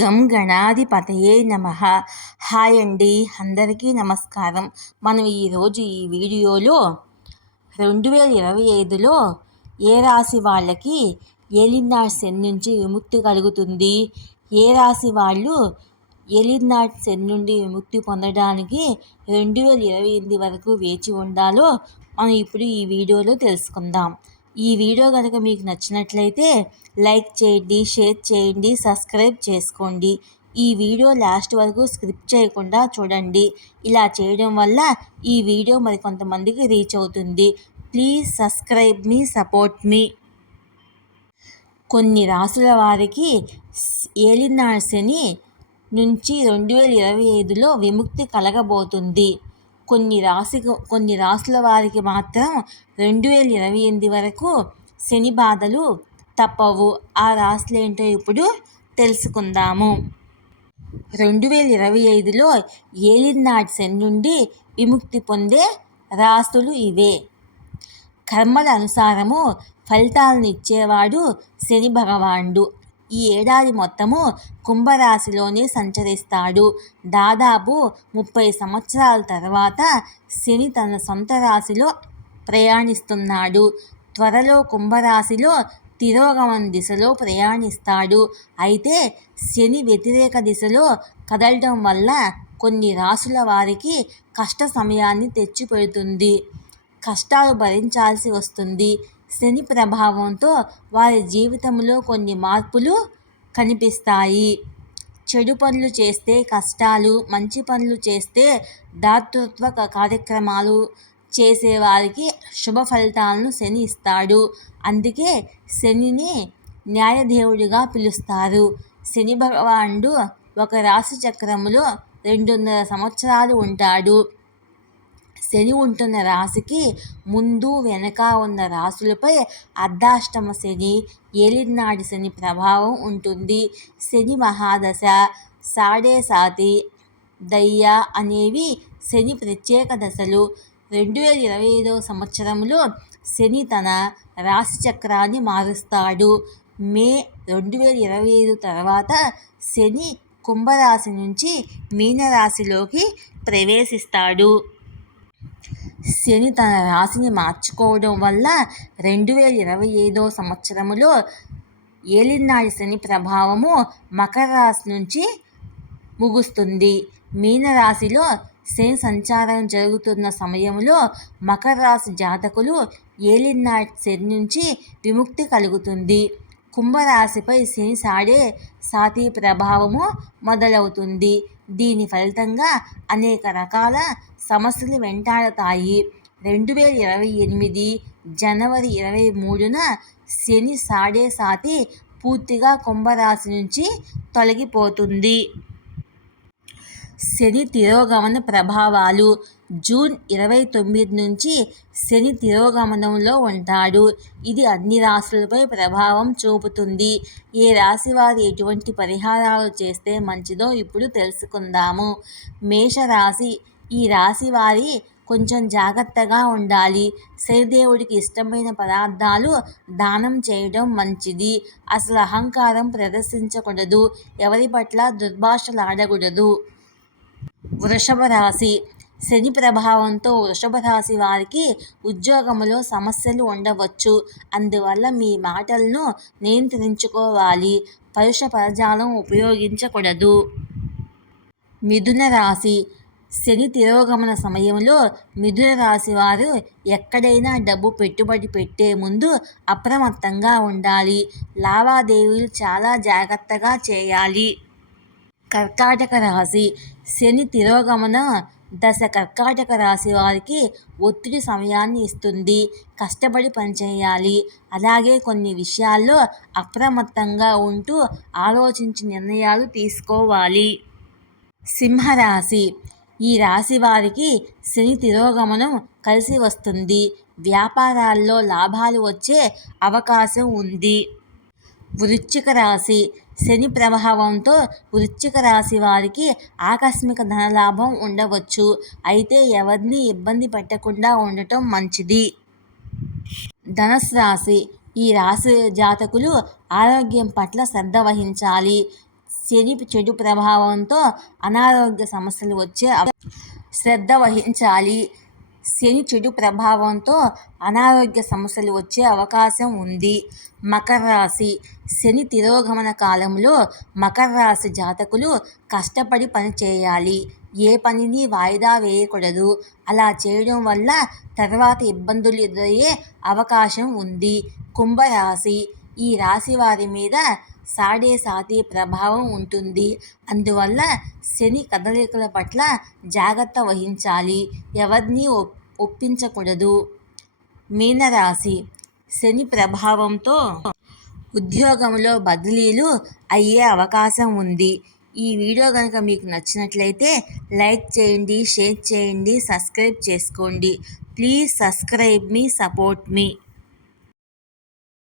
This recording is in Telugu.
గం గణాధిపతయే నమః. హాయ్ అండి, అందరికీ నమస్కారం. మనం ఈరోజు ఈ వీడియోలో 2025లో ఏ రాశి వాళ్ళకి ఏలినాటి శని నుంచి విముక్తి కలుగుతుంది, ఏ రాశి వాళ్ళు ఏలినాటి శని నుండి విముక్తి పొందడానికి 2028 వరకు వేచి ఉండాలో మనం ఇప్పుడు ఈ వీడియోలో తెలుసుకుందాం. ఈ వీడియో కనుక మీకు నచ్చినట్లయితే లైక్ చేయండి, షేర్ చేయండి, సబ్స్క్రైబ్ చేసుకోండి. ఈ వీడియో లాస్ట్ వరకు స్కిప్ చేయకుండా చూడండి. ఇలా చేయడం వల్ల ఈ వీడియో మరికొంతమందికి రీచ్ అవుతుంది. ప్లీజ్ సబ్స్క్రైబ్ మీ, సపోర్ట్ మీ. కొన్ని రాసుల వారికి ఏలినాటి శని నుంచి 2025లో విముక్తి కలగబోతుంది. కొన్ని రాసుల వారికి మాత్రం 2028 వరకు శని బాధలు తప్పవు. ఆ రాశులు ఏంటో ఇప్పుడు తెలుసుకుందాము. 2025లో ఏలినాటి శని నుండి విముక్తి పొందే రాశులు ఇవే. కర్మల అనుసారము ఫలితాలను ఇచ్చేవాడు శని భగవానుడు. ఈ ఏడాది మొత్తము కుంభరాశిలోనే సంచరిస్తాడు. దాదాపు 30 సంవత్సరాల తర్వాత శని తన సొంత రాశిలో ప్రయాణిస్తున్నాడు. త్వరలో కుంభరాశిలో తిరోగమన దిశలో ప్రయాణిస్తాడు. అయితే శని వ్యతిరేక దిశలో కదలడం వల్ల కొన్ని రాశుల వారికి కష్ట సమయాన్ని తెచ్చిపెడుతుంది. కష్టాలు భరించాల్సి వస్తుంది. శని ప్రభావంతో వారి జీవితంలో కొన్ని మార్పులు కనిపిస్తాయి. చెడు పనులు చేస్తే కష్టాలు, మంచి పనులు చేస్తే దాతృత్వ కార్యక్రమాలు చేసేవారికి శుభ ఫలితాలను శని ఇస్తాడు. అందుకే శనిని న్యాయదేవుడిగా పిలుస్తారు. శని భగవానుడు ఒక రాశి చక్రములో 2.5 సంవత్సరాలు ఉంటాడు. శని ఉంటున్న రాశికి ముందు వెనక ఉన్న రాశులపై అర్ధాష్టమ శని, ఏలినాటి శని ప్రభావం ఉంటుంది. శని మహాదశ, సాడే సాతి, దయ్య అనేవి శని ప్రత్యేక దశలు. 2025వ సంవత్సరంలో శని తన రాశి చక్రాన్ని మారుస్తాడు. మే 2025 తర్వాత శని కుంభరాశి నుంచి మీనరాశిలోకి ప్రవేశిస్తాడు. శని తన రాశిని మార్చుకోవడం వల్ల 2025వ సంవత్సరంలో ఏలినాటి శని ప్రభావము మకర రాశి నుంచి ముగుస్తుంది. మీనరాశిలో శని సంచారం జరుగుతున్న సమయంలో మకర రాశి జాతకులు ఏలినాటి శని నుంచి విముక్తి కలుగుతుంది. కుంభరాశిపై శని సాడే సాతి ప్రభావము మొదలవుతుంది. దీని ఫలితంగా అనేక రకాల సమస్యలు వెంటాడతాయి. 2028 జనవరి 23న శని సాడే సాతి పూర్తిగా కుంభరాశి నుంచి తొలగిపోతుంది. శని తిరోగమన ప్రభావాలు. జూన్ 29 నుంచి శని తిరోగమనంలో ఉంటాడు. ఇది అన్ని రాశులపై ప్రభావం చూపుతుంది. ఏ రాశి వారు ఎటువంటి పరిహారాలు చేస్తే మంచిదో ఇప్పుడు తెలుసుకుందాము. మేషరాశి. ఈ రాశి వారి కొంచెం జాగ్రత్తగా ఉండాలి. శనిదేవుడికి ఇష్టమైన పదార్థాలు దానం చేయడం మంచిది. అసలు అహంకారం ప్రదర్శించకూడదు. ఎవరి పట్ల దుర్భాషలాడకూడదు. వృషభ రాశి. శని ప్రభావంతో వృషభ రాశి వారికి ఉద్యోగంలో సమస్యలు ఉండవచ్చు. అందువల్ల మీ మాటలను నియంత్రించుకోవాలి. పరుష పదజాలం ఉపయోగించకూడదు. మిథున రాశి. శని తిరోగమన సమయంలో మిథున రాశి వారు ఎక్కడైనా డబ్బు పెట్టుబడి పెట్టే ముందు అప్రమత్తంగా ఉండాలి. లావాదేవీలు చాలా జాగ్రత్తగా చేయాలి. కర్కాటక రాశి. శని తిరోగమన దశ కర్కాటక రాశి వారికి ఒత్తిడి సమయాన్ని ఇస్తుంది. కష్టపడి పనిచేయాలి. అలాగే కొన్ని విషయాల్లో అప్రమత్తంగా ఉంటూ ఆలోచించి నిర్ణయాలు తీసుకోవాలి. సింహరాశి. ఈ రాశి వారికి శని తిరోగమనం కలిసి వస్తుంది. వ్యాపారాల్లో లాభాలు వచ్చే అవకాశం ఉంది. వృశ్చిక రాశి. శని ప్రభావంతో వృశ్చిక రాశి వారికి ఆకస్మిక ధనలాభం ఉండవచ్చు. అయితే ఎవరిని ఇబ్బంది పెట్టకుండా ఉండటం మంచిది. ధనుస్సు రాశి. ఈ రాశి జాతకులు ఆరోగ్యం పట్ల శ్రద్ధ వహించాలి. శని చెడు ప్రభావంతో అనారోగ్య సమస్యలు వచ్చే శ్రద్ధ వహించాలి. శని చెడు ప్రభావంతో అనారోగ్య సమస్యలు వచ్చే అవకాశం ఉంది. మకర రాశి. శని తిరోగమన కాలంలో మకర రాశి జాతకులు కష్టపడి పని చేయాలి. ఏ పనిని వాయిదా వేయకూడదు. అలా చేయడం వల్ల తర్వాత ఇబ్బందులు ఎదురయ్యే అవకాశం ఉంది. కుంభరాశి. ఈ రాశి వారి మీద సాడే ప్రభావం ఉంటుంది. అందువల్ల శని కదలికల పట్ల జాగ్రత్త వహించాలి. ఎవరిని ఒప్పించకూడదు. మీనరాశి. శని ప్రభావంతో ఉద్యోగంలో బదిలీలు అయ్యే అవకాశం ఉంది. ఈ వీడియో కనుక మీకు నచ్చినట్లయితే లైక్ చేయండి, షేర్ చేయండి, సబ్స్క్రైబ్ చేసుకోండి. Please subscribe me, support me.